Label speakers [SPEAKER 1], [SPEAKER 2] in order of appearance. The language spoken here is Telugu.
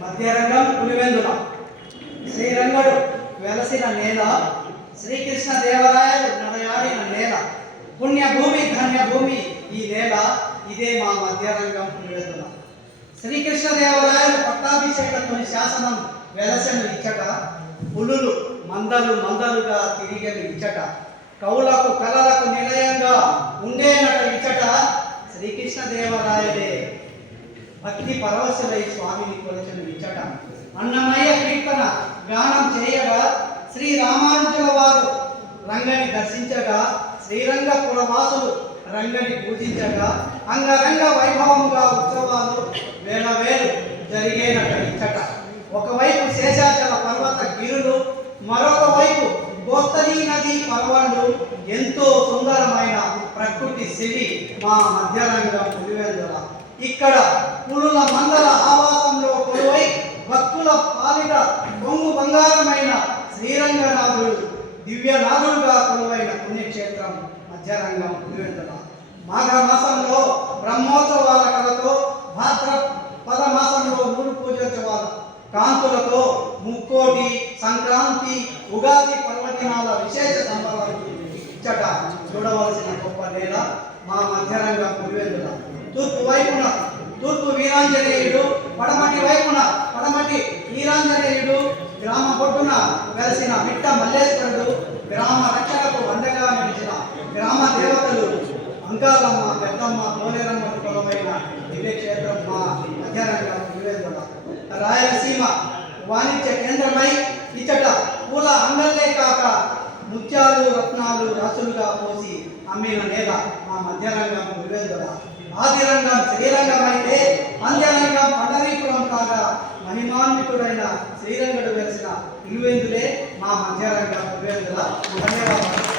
[SPEAKER 1] మధ్యరంగం పులివెందుల. శ్రీరంగడు వెలసిన నేల శ్రీకృష్ణ దేవరాయలు నడయాడిన నేల పుణ్యభూమి ధన్యభూమి ఈ నేల ఇదే మా మధ్యరంగం పులివెందుల. శ్రీకృష్ణ దేవరాయలు పట్టాభిషేకతోని శాసనం వెలసిన ఇచ్చట పులులు మందలు మందలుగా తిరిగిన ఇచ్చట కవులకు కలలకు నిలయంగా ఉండేనట ఇచ్చట శ్రీకృష్ణ దేవరాయలే. భక్తి పరవశులై స్వామిని కొలిచిన ఇచ్చట అన్నమయ్య కీర్తన గానం చేయగా శ్రీ రామానుజుల వారు రంగని దర్శించగా శ్రీరంగ వాసులు రంగని పూజించగా అంగరంగ వైభవముగా ఉత్సవాలు వేల వేలు జరిగేనట ఇచ్చట ఒకవైపు శేషాచల పర్వత గిరులు మరొక వైపు గోస్తరీ నది పర్వళ్ళు ఎంతో సుందరమైన ప్రకృతి సిరి మా మధ్యరంగం పులివెందుల ఇక్కడ పులుల మందల ఆవాసంలో కొలువై భక్తుల పాలిట బొంగు బంగారమైన శ్రీరంగనాథుడు దివ్యనాథుడుగా కొలువైన పుణ్యక్షేత్రం మధ్యరంగం పులివెందుల. మాఘ మాసంలో బ్రహ్మోత్సవాల కలతో భాద్ర పద మాసంలో మూడు పూజోత్సవాల కాంతులతో ముక్కోటి సంక్రాంతి ఉగాది పర్వదినాల విశేష సంబరాలు ఇచ్చట చూడవలసిన గొప్ప నేల మా మధ్యరంగ పులివెందుల తూర్పు వైపున తూర్పు వీరాంజనేయుడు పడమటి వైపున పడమటి వీరాంజనేయుడు గ్రామ పొట్టున వెలసిన మిట్ట మల్లేశ్వరుడు గ్రామ రక్షణకు అండగా నిలిచిన గ్రామ దేవతలు అంకాలమ్మ పెద్దమ్మ కోనేరమ్మ కులమైన దివ్యక్షేత్రం మా మధ్యరంగ రాయలసీమ వాణిజ్య కేంద్రమై ఇచ్చట పూల అంగల్లే కాక ముత్యాలు రత్నాలు రాసులుగా పోసి అమ్మిన నేల మా మధ్యరంగం పులివెందుల ఆదిరంగం శ్రీరంగం అయితే అంత్యరంగం పండరీపురం కాగా మహిమాన్వితుడైన శ్రీరంగడు వెలిసిన పులివెందులే మా మధ్యరంగ పులివెందుల ధన్యవాదాలు.